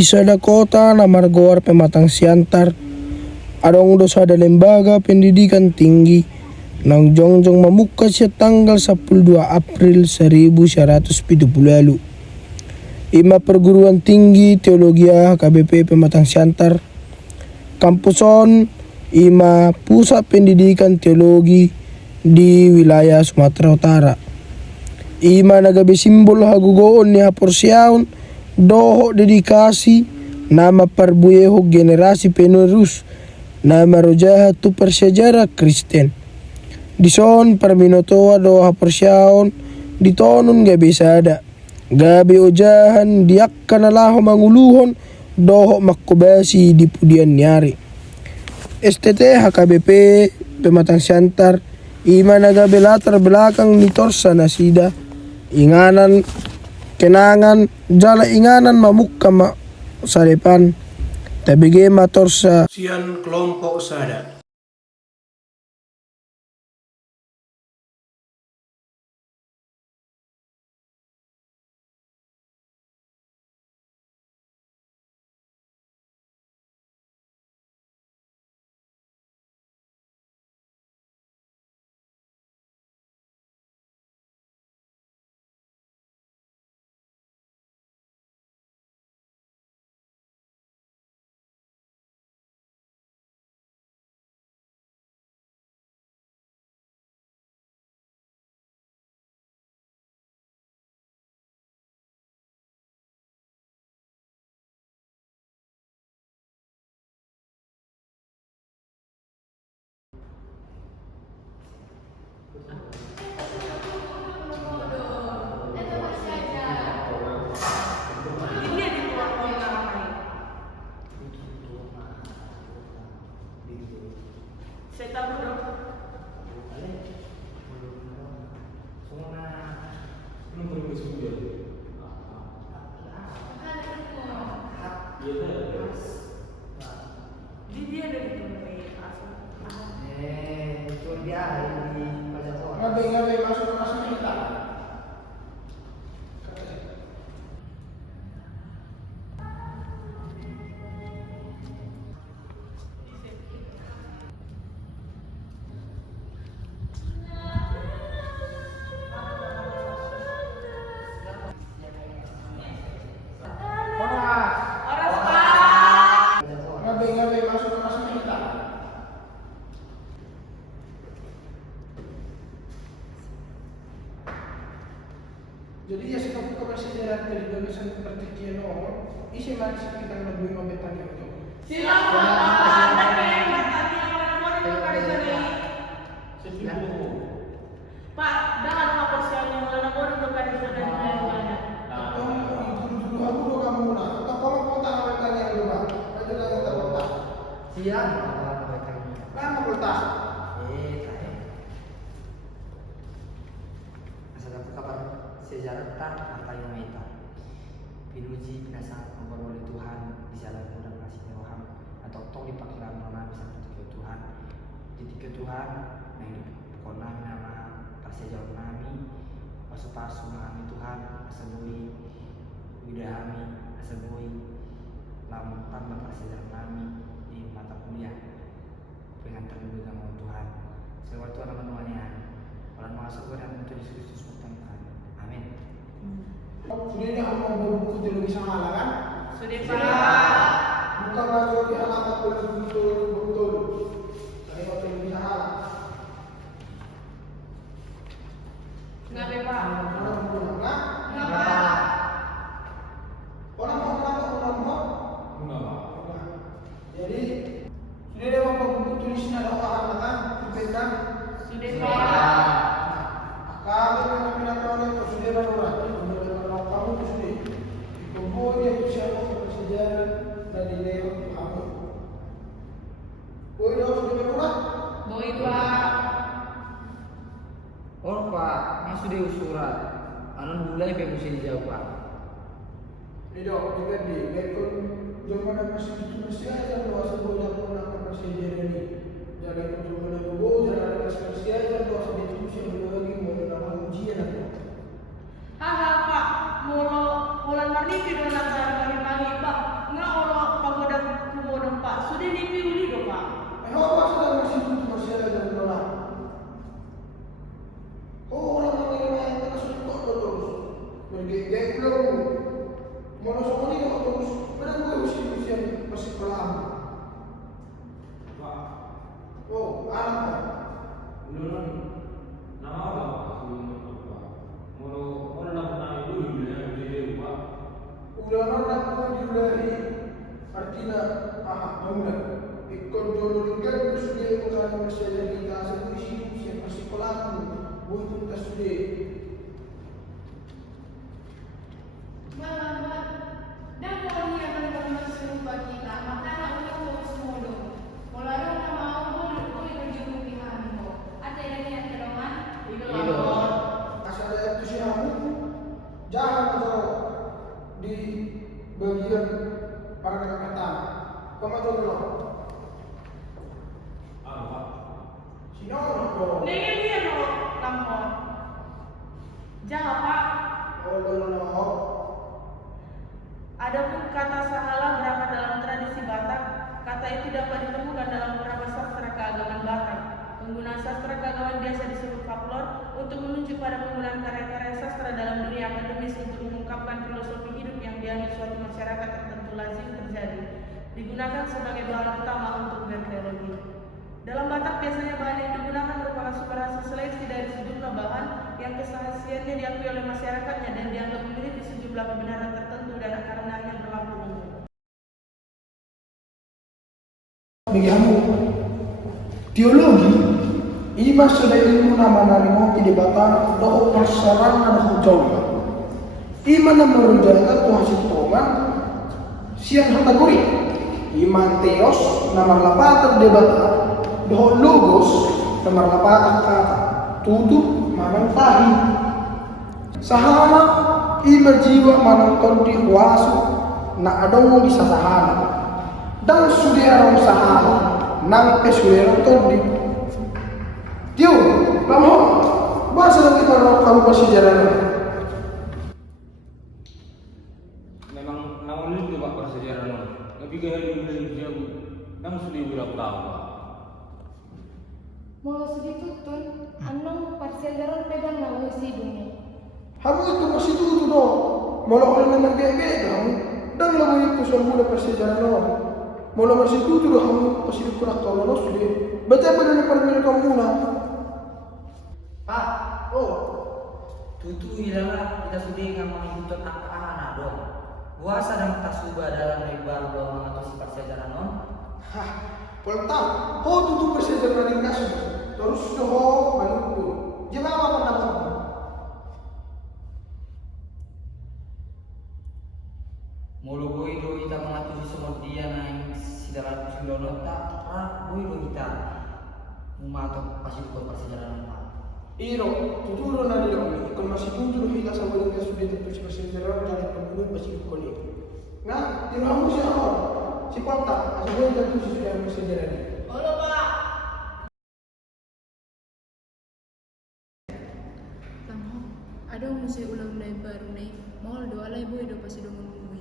Di sada kota na margoar pematang siantar, adong dosa ada lembaga pendidikan tinggi nang jongjong memuka siya tanggal 12 April 1970 lalu. Ima perguruan tinggi teologi HKBP Pematang Siantar, kampuson ima pusat pendidikan teologi di wilayah Sumatera Utara. Ima nagabe simbol hagugoon ni haporsiaon doho dedikasi nama parbuyeho generasi penerus nama rojaha tu persejarah Kristen. Dison parminotoa doha haporsiaon ditonun gabe sada. Gabe ojahan diak kanalaho manguluhon doho makubasi di pudian nyari. STT HKBP Pematang Siantar ima nagabe latar belakang nitorsa nasida inganan kenangan jala inganan mamukka sa depan tabige matorsa sian kelompok sada. Ngabe masuk kita. Jadi ya sikap kebersejarah dari Indonesia seperti Kino, isi masih kita lebih membetani itu. Silakan. Pak, jangan lapor siapa yang mana mau untuk kali sana di mana. Dulu aku udah kamu nak. Atau kalau kau tak nak tanya dulu pak, aja jangan terletak. Siap. Mana letak? Sejarah apa yang kita pinuji penasar nomor oleh Tuhan bisa lalu dan kasih Tuhan atau toh dipakai lama bisa ketika Tuhan ketika Tuhan nah hidup pokoknya nama persejarah kami pasu kami Tuhan asabui widahami asabui lamun tambah persejarah kami di mata kuliah pengantar juga sama Tuhan sewaktu anak menuanya orang masuk dan untuk Yesus Kristus amin. Sudah ini aku mau buku teologi Samalah kan? Sudah Pak. Buka lagi di alamat betul. Saya mau teologi Samalah. Enggak deh Pak. Enggak Pak. Orang mau? Enggak. Jadi sudah ada buku tulisnya ada orang kan? Dipegang. Sudah Pak. Kami mengatur itu sudah berurut. Kamu sudah kumpul dia siapa bersejarah dan dilewat kamu. Kau dah sudah berurut? Boy Pak. Oh Pak, masih di usuran. Anon mulai pengusia jauh Pak. Tidak, juga di lekon zaman masih aja doa sebuah jalan persejarah ini. Jadi zaman dulu jalan masih aja doa sebuah diskusi lagi mau nama ujian apa? Haha Pak, bulan marni tidak nak pagi Pak. persekolahan. Oh, anak. Ulun nama apa sebelum apa? Mau nak nama itu di Pak. Ulang nak diulari artinya bangunan. Ikut jodoh lingkar sudah bukan masalah kita sepuisi siapa sekolahan butuh kita sudah. Malamat. Dan kalau dia akan bermaksud bagi kita, maka nak terus mulu. Kalau nak mau boleh berjumpa di mana? Ada yang kerongan? Asal ada itu siapa? Jangan kalau di bagian para kata. Kamu jodoh. Apa? Sino? Dengan dia no lampor. Jangan Pak. Oh. Adapun kata sahala berangkat dalam tradisi Batak, kata itu dapat ditemukan dalam beberapa sastra keagamaan Batak. Penggunaan sastra keagamaan biasa disebut folklor untuk menunjuk pada penggunaan karya-karya sastra dalam dunia akademis untuk mengungkapkan filosofi hidup yang dianggap suatu masyarakat tertentu lazim terjadi. Digunakan sebagai bahan utama untuk berteologi. Dalam Batak biasanya bahan yang digunakan merupakan sumber hasil seleksi dari sejumlah bahan yang kesaksiannya diakui oleh masyarakatnya dan dianggap memiliki sejumlah kebenaran tertentu dan karenanya berlaku umum. Bagi kamu, teologi ini sudah ilmu nama narimo di Batak doa persaran dan hujaunya. Iman yang merujakan Tuhan Sitoman siang kategori. Iman teos nomor 8 di Batak. Doa logos nomor 8 kata tutup manang tahi. Sahana ima jiwa manang tondi wasu na adongo di sahana. Dan sudah orang sahana nang pesuera tondi. Tiu, lamo bahasa kita orang kamu masih jalan. Memang nama itu Pak persejarah non. Tapi gaya dulu jauh. Nang sudah berapa tahun Pak? Mau sedih tutun, anong persejaran pegang nama sidungnya. Hamu itu masih tutu dong. Malah orang yang gede kamu dan lama itu semua persejarah lo. Malah masih tutu dong kamu masih kurang tahu lo sudah. Baca pada perbedaan kamu lah. Pak, Oh, tutu ilalah kita sudah ngamang ikut anak-anak dong. Puasa dan kita subah dalam lebar doang atau sifat sejarah non. hah, peltak. Oh tutu persejarah ringkas. Terus doh balik tu. Jangan apa pendapatmu? Mulu boy do kita mengatur semua dia naik sidarat sundonot tak boy do kita mematok pasti bukan persejarah Pak. Iro, tuturo na nila ulit. Kung masih tuturo kita sa mga sudah terus persejarah dari pembunuh masih kulit. Nah, di rumah siya ako. Si Ponta, asa mo yung sudah persejarah ni. Halo Pak. Lamho, ada musik ulang dari baru nih. Mau doa lagi boy do pasti do menunggu.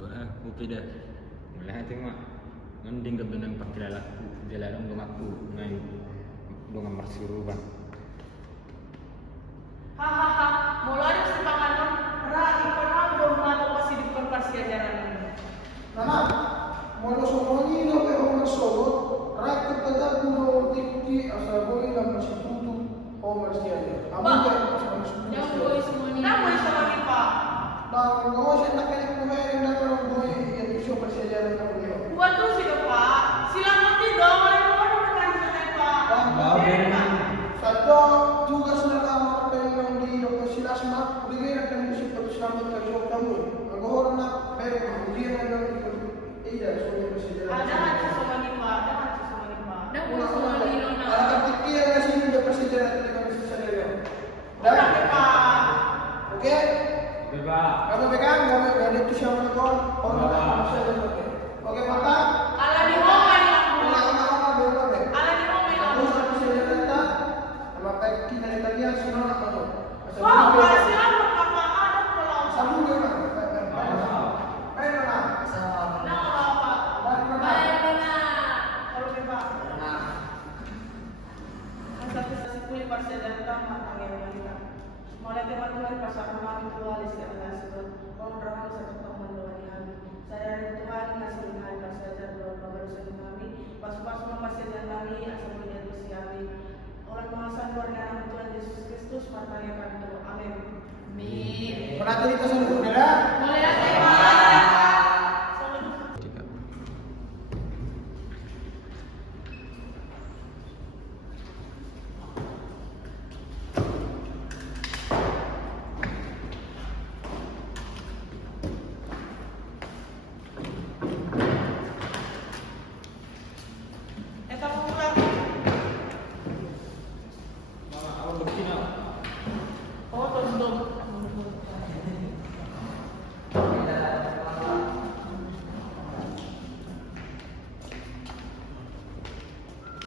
Doa kopi dah. Mulai tengok. Mending kebenan perjalanan jalan untuk aku main dengan bersuruban. Hahaha, mulai dari sepanganan, ikon aku dong atau pasti di persejarah ini. Nana, mau lo semua ini lo pero masuk. Rakyat kita dulu tinggi asal boy lang masih tutu. Oh masih ada. Kamu Pak, kan masih masuk. Yang boy semua nih. Kenapa bisa lagi Pak? Bang, kamu sih nak kali kumain na orang boy yang isu persejarah kamu ni. Buat tuh sih Pak. Silang mati dong, orang dekat sana Pak. Satu tugas negara yang di Dr. Silasma, bigay na kami sa pagsasamit ng iyong kamu. Ang orang na pero hindi na lang ida so yung persejarah. Ada hati sama nih Pak, ada hati sama nih Pak. Dan boy semua nih nona. Ang katikiyan na sino yung persejarah at ikaw sa sarili. Udah deh Pak. Okay? Bapak. Kamu pegang, kamu ada itu siapa kon? Orang